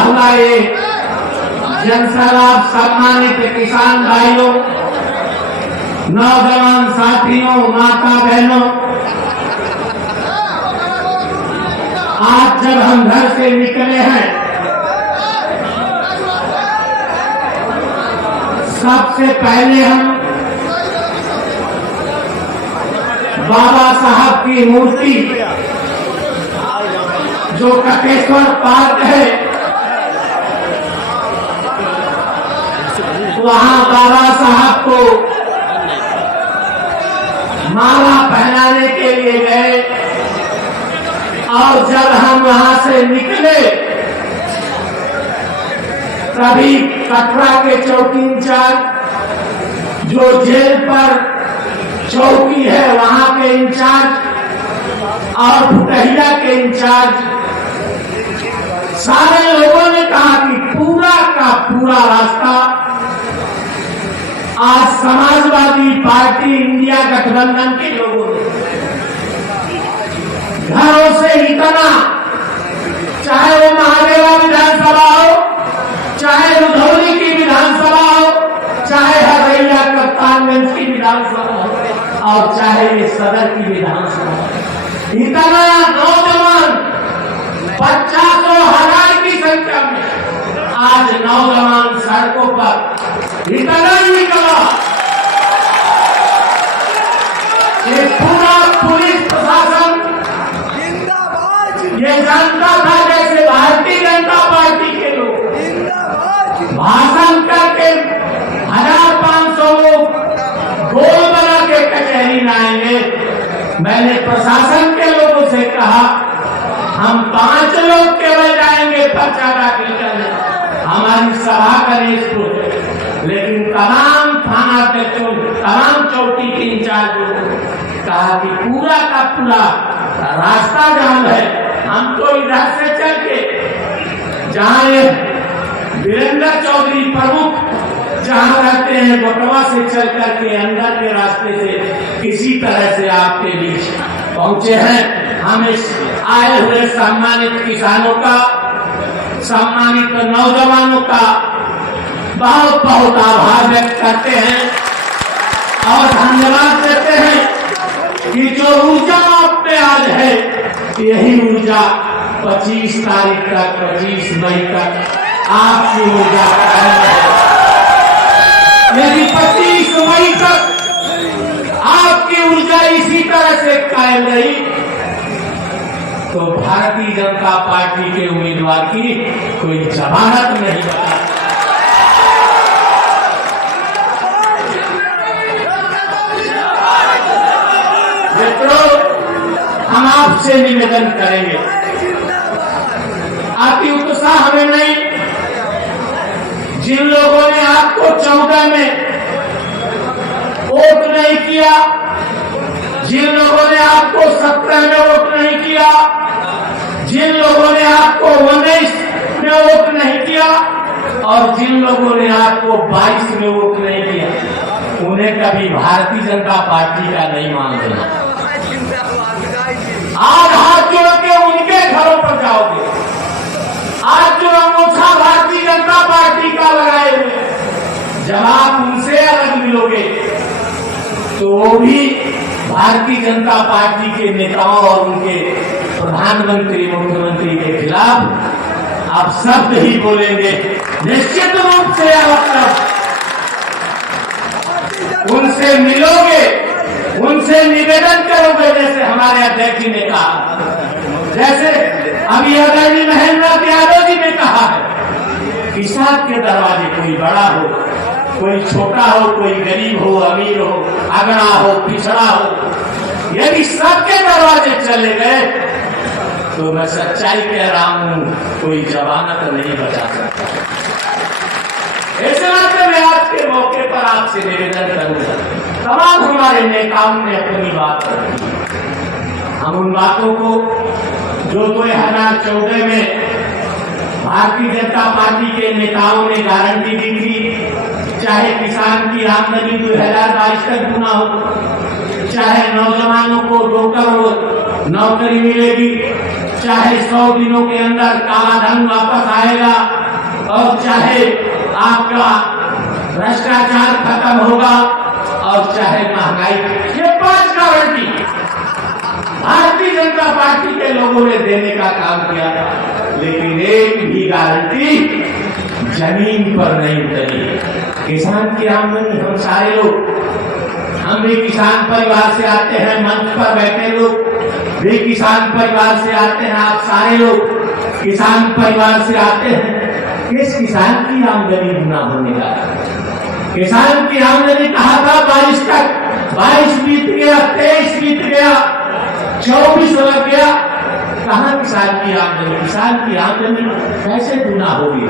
हुआ ये जनसैलाब सम्मानित किसान भाइयों, नौजवान साथियों, माता बहनों, आज जब हम घर से निकले हैं, सबसे पहले हम बाबा साहब की मूर्ति जो कटेश्वर पार्क है, वहां बाबा साहब को माला पहनाने के लिए गए। और जब हम वहां से निकले तभी कटरा के चौकी इंचार्ज, जो जेल पर चौकी है वहां के इंचार्ज, और फुटहिया के इंचार्ज, सारे लोगों ने कहा कि पूरा का पूरा रास्ता आज समाजवादी पार्टी इंडिया गठबंधन के लोगों ने घरों से इतना, चाहे वो महादेवा विधानसभा हो, चाहे रुधौली की विधानसभा हो, चाहे हरैया कप्तानगंज की विधानसभा हो, और चाहे ये सदर की विधानसभा हो, इतना नौजवान 50,000 की संख्या में आज नौजवान सड़कों पर इतना निकला। ये पूरा पुलिस प्रशासन ये जानता था जैसे भारतीय जनता पार्टी के लोग भाषण करके 1,500 लोग गोल बना के कचहरी में आएंगे। मैंने प्रशासन के लोगों से कहा हम 5 लोग केवल जाएंगे पर्चा दाखिल करने, हमारी सभा करें इसको। लेकिन तमाम थाना अध्यक्षों, तमाम चौकी के इंचार्जों ने कहा कि पूरा का पूरा रास्ता जाम है, हम तो इधर से चल के जहाँ वीरेंद्र चौधरी प्रमुख जहाँ रहते हैं बकवा से चल करके अंदर के रास्ते से किसी तरह से आपके बीच पहुंचे हैं। हम इस आए हुए सम्मानित किसानों का, सम्मानित नौजवानों का बहुत बहुत आभार व्यक्त करते हैं और धन्यवाद देते हैं कि जो ऊर्जा आप में आज है, यही ऊर्जा 25 तारीख तक, 25 मई तक आपकी ऊर्जा कायम है। यदि 25 मई तक आपकी ऊर्जा इसी तरह से कायम रही तो भारतीय जनता पार्टी के उम्मीदवार की कोई जमानत नहीं बता। मित्रों, हम आपसे निवेदन करेंगे, आपकी उत्साह हमें नहीं, जिन लोगों ने आपको 14 में वोट नहीं किया, जिन लोगों ने आपको 17 में वोट नहीं किया, जिन लोगों ने आपको 19 में वोट नहीं किया और जिन लोगों ने आपको 22 में वोट नहीं किया, उन्हें कभी भारतीय जनता पार्टी का नहीं मान देना। आज हाथ जोड़ के उनके घरों पर जाओगे, आज जो अंगूठा भारतीय जनता पार्टी का लगाए हुए, जब आप उनसे अलग मिलोगे तो वो भी भारतीय जनता पार्टी के नेताओं और उनके प्रधानमंत्री, मुख्यमंत्री के खिलाफ आप शब्द ही बोलेंगे। निश्चित रूप से आप उनसे मिलोगे, उनसे निवेदन करोगे, जैसे हमारे अध्यक्ष जी ने कहा, जैसे अभी आदरणीय महेंद्र यादव जी ने कहा है कि सबके दरवाजे, कोई बड़ा हो, कोई छोटा हो, कोई गरीब हो, अमीर हो, अगड़ा हो, पिछड़ा हो, यदि सबके दरवाजे चले गए तो मैं सच्चाई कह रहा हूं, कोई जमानत नहीं बचा सकता। ऐसे नाते मैं आज के मौके पर आपसे निवेदन करूंगा, तमाम हमारे नेताओं ने अपनी बात रखी, हम उन बातों को जो 2014 में भारतीय जनता पार्टी के नेताओं ने गारंटी दी थी, चाहे किसान की आमदनी 2022 तक गुना हो, चाहे नौजवानों को 2 करोड़ नौकरी मिलेगी, चाहे 100 दिनों के अंदर काला धन वापस आएगा, आपका भ्रष्टाचार खत्म होगा और चाहे महंगाई। ये 5 गारंटी भारतीय जनता पार्टी के लोगों ने देने का काम किया था, लेकिन एक भी गारंटी जमीन पर नहीं उतरी। किसान की आमदनी, हम सारे लोग, हम भी किसान परिवार से आते हैं, मंच पर बैठे लोग भी किसान परिवार से आते हैं, आप सारे लोग किसान परिवार से आते हैं। किस किसान की आमदनी गुना होने लगा? किसान की आमदनी कहा था 22 तक, 22 बीत गया, 23 बीत गया, 24 लग गया। कहाँ किसान की आमदनी? किसान की आमदनी कैसे गुना होगी?